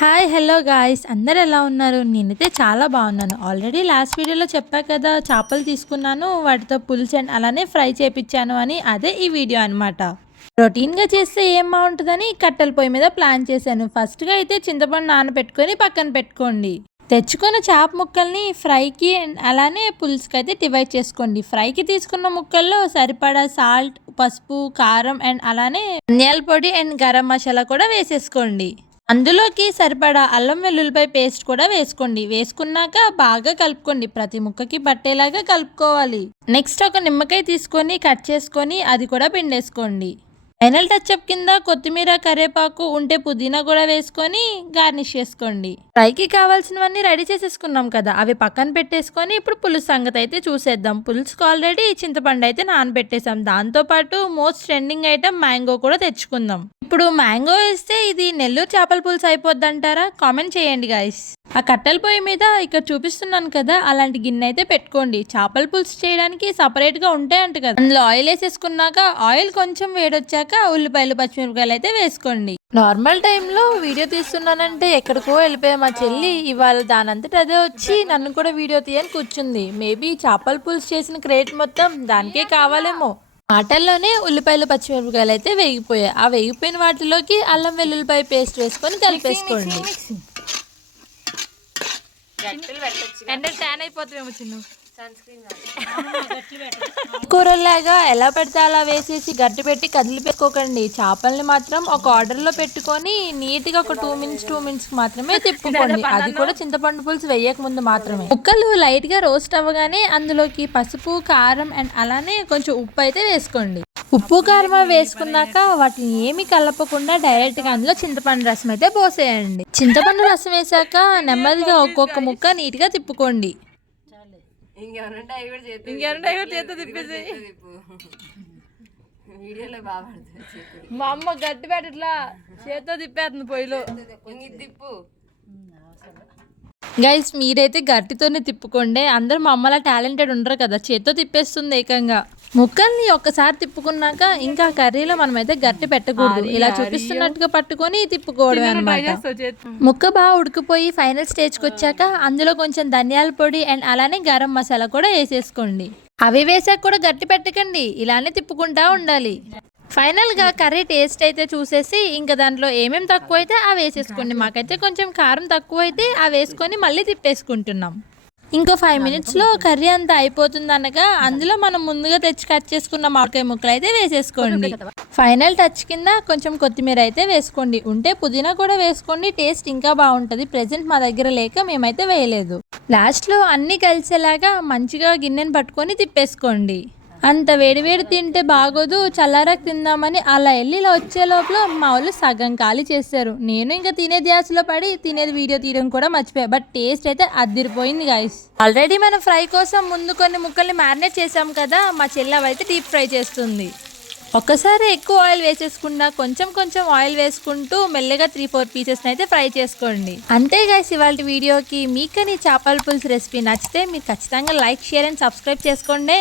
Hi hello guys అందరు ఎలా ఉన్నారు? నేనైతే చాలా బాగున్నాను. ఆల్రెడీ లాస్ట్ వీడియోలో చెప్పా కదా, చేపలు తీసుకున్నాను, వాటితో పులుసు అండ్ అలానే ఫ్రై చేపించాను అని. అదే ఈ వీడియో అనమాట. రొటీన్గా చేస్తే ఏం బాగుంటుందని కట్టెల పొయ్యి మీద ప్లాన్ చేశాను. ఫస్ట్గా అయితే చింతపండు నానబెట్టుకొని పక్కన పెట్టుకోండి. తెచ్చుకున్న చేప ముక్కల్ని ఫ్రైకి అండ్ అలానే పులుసుకి అయితే డివైడ్ చేసుకోండి. ఫ్రైకి తీసుకున్న ముక్కల్లో సరిపడా సాల్ట్, పసుపు, కారం అండ్ అలానే ధనియాల పొడి అండ్ గరం మసాలా కూడా వేసేసుకోండి. అందులోకి సరిపడా అల్లం వెల్లుల్లిపాయ పేస్ట్ కూడా వేసుకోండి. వేసుకున్నాక బాగా కలుపుకోండి. ప్రతి ముక్కకి పట్టేలాగా కలుపుకోవాలి. నెక్స్ట్ ఒక నిమ్మకాయ తీసుకొని కట్ చేసుకొని అది కూడా పిండేసుకోండి. ఫైనల్ టచ్అప్ కింద కొత్తిమీర, కరివేపాకు ఉంటే పుదీనా కూడా వేసుకొని గార్నిష్ చేసుకోండి. ఫ్రైకి కావాల్సినవన్నీ రెడీ చేసేసుకున్నాం కదా, అవి పక్కన పెట్టేసుకొని ఇప్పుడు పులుసు సంగతి అయితే చూసేద్దాం. పులుసుకు ఆల్రెడీ చింతపండు అయితే నానబెట్టేసాం. దాంతోపాటు మోస్ట్ ట్రెండింగ్ ఐటమ్ మ్యాంగో కూడా తెచ్చుకుందాం. ఇప్పుడు మ్యాంగో వేస్తే ఇది నెల్లూరు చేపల పులుసు అయిపోద్ది అంటారా? కామెంట్ చేయండి గాయస్. ఆ కట్టెల పొయ్యి మీద ఇక్కడ చూపిస్తున్నాను కదా, అలాంటి గిన్నె అయితే పెట్టుకోండి. చేపల పులుసు చేయడానికి సపరేట్గా ఉంటాయంట కదా. అందులో ఆయిల్ వేసేసుకున్నాక ఆయిల్ కొంచెం వేడొచ్చాక ఉల్లిపాయలు, పచ్చిమిరపకాయలు అయితే వేసుకోండి. నార్మల్ టైంలో వీడియో తీస్తున్నానంటే ఎక్కడికో వెళ్ళిపోయా మా చెల్లి. ఇవాళ దానంతట అదే వచ్చి నన్ను కూడా వీడియో తీయని కూర్చుంది. మేబీ చేపల పులుసు చేసిన క్రెడిట్ మొత్తం దానికే కావాలేమో. మాటల్లోనే ఉల్లిపాయలు, పచ్చిమిరపకాయలు అయితే వేగిపోయాయి. ఆ వేగిపోయిన వాటిలోకి అల్లం వెల్లుల్లిపాయ పేస్ట్ వేసుకొని కలిపేసుకోండి. కూరల్లాగా ఎలా పెడితే అలా వేసేసి గట్టి పెట్టి కదిలిపెట్టుకోకండి. చేపల్ని మాత్రం ఒక ఆర్డర్లో పెట్టుకొని నీట్గా ఒక 2 మినిట్స్ మాత్రమే తిప్పుకోండి. అది కూడా చింతపండు పులుసు వేయక ముందు మాత్రమే. ముక్కలు లైట్గా రోస్ట్ అవ్వగానే అందులోకి పసుపు, కారం అండ్ అలానే కొంచెం ఉప్పు అయితే వేసుకోండి. ఉప్పు, కారం వేసుకున్నాక వాటిని ఏమి కలపకుండా డైరెక్ట్గా అందులో చింతపండు రసం అయితే పోసేయండి. చింతపండు రసం వేసాక నెమ్మదిగా ఒక్కొక్క ముక్క నీట్గా తిప్పుకోండి. మా అమ్మ గట్టి పెట్టట్లా, చేత్తో తిప్పేస్తుంది పొయ్యిలో. గైస్ మీరైతే గట్టితోనే తిప్పుకోండి. అందరూ మా అమ్మలా టాలెంటెడ్ ఉండరు కదా, చేత్తో తిప్పేస్తుంది ఏకంగా. ముక్కల్ని ఒక్కసారి తిప్పుకున్నాక ఇంకా కర్రీలో మనమైతే గట్టి పెట్టకూడదు. ఇలా చూపిస్తున్నట్టుగా పట్టుకొని తిప్పుకోవడం అనమాట. ముక్క బాగా ఉడికిపోయి ఫైనల్ స్టేజ్కి వచ్చాక అందులో కొంచెం ధనియాల పొడి అండ్ అలానే గరం మసాలా కూడా వేసేసుకోండి. అవి వేసాక కూడా గట్టి పెట్టకండి, ఇలానే తిప్పుకుంటా ఉండాలి. ఫైనల్గా కర్రీ టేస్ట్ అయితే చూసేసి ఇంకా దాంట్లో ఏమేమి తక్కువ అయితే అవి వేసేసుకోండి. మాకైతే కొంచెం కారం తక్కువ అయితే అవి వేసుకొని మళ్ళీ తిప్పేసుకుంటున్నాం. ఇంకో 5 మినిట్స్లో కర్రీ అంతా అయిపోతుంది అనగా అందులో మనం ముందుగా తెచ్చి కట్ చేసుకున్న మామిడికాయ ముక్కలు అయితే వేసేసుకోండి. ఫైనల్ టచ్ కింద కొంచెం కొత్తిమీర అయితే వేసుకోండి. ఉంటే పుదీనా కూడా వేసుకోండి, టేస్ట్ ఇంకా బాగుంటుంది. ప్రెజెంట్ మా దగ్గర లేక మేమైతే వేయలేదు. లాస్ట్లో అన్నీ కలిసేలాగా మంచిగా గిన్నెని పట్టుకొని తిప్పేసుకోండి. అంత వేడివేడి తింటే బాగోదు, చల్లారాక తిందామని అలా వెళ్ళి ఇలా వచ్చే లోపల మా వాళ్ళు సగం ఖాళీ చేశారు. నేను ఇంకా తినే ధ్యాసలో పడి తినేది వీడియో తీయడం కూడా మర్చిపోయా. బట్ టేస్ట్ అయితే అదిరిపోయింది గాయస్. ఆల్రెడీ మనం ఫ్రై కోసం ముందు కొన్ని ముక్కల్ని మ్యారినేట్ చేసాం కదా, మా చెల్లి అయితే డీప్ ఫ్రై చేస్తుంది. ఒక్కసారి ఎక్కువ ఆయిల్ వేసేసుకుండా కొంచెం ఆయిల్ వేసుకుంటూ మెల్లగా 3-4 పీసెస్ అయితే ఫ్రై చేసుకోండి. అంతే గైస్ ఇవాళ వీడియోకి. మీకు చేపల పులుసు రెసిపీ నచ్చితే మీరు ఖచ్చితంగా లైక్, షేర్ అండ్ సబ్స్క్రైబ్ చేసుకోండి.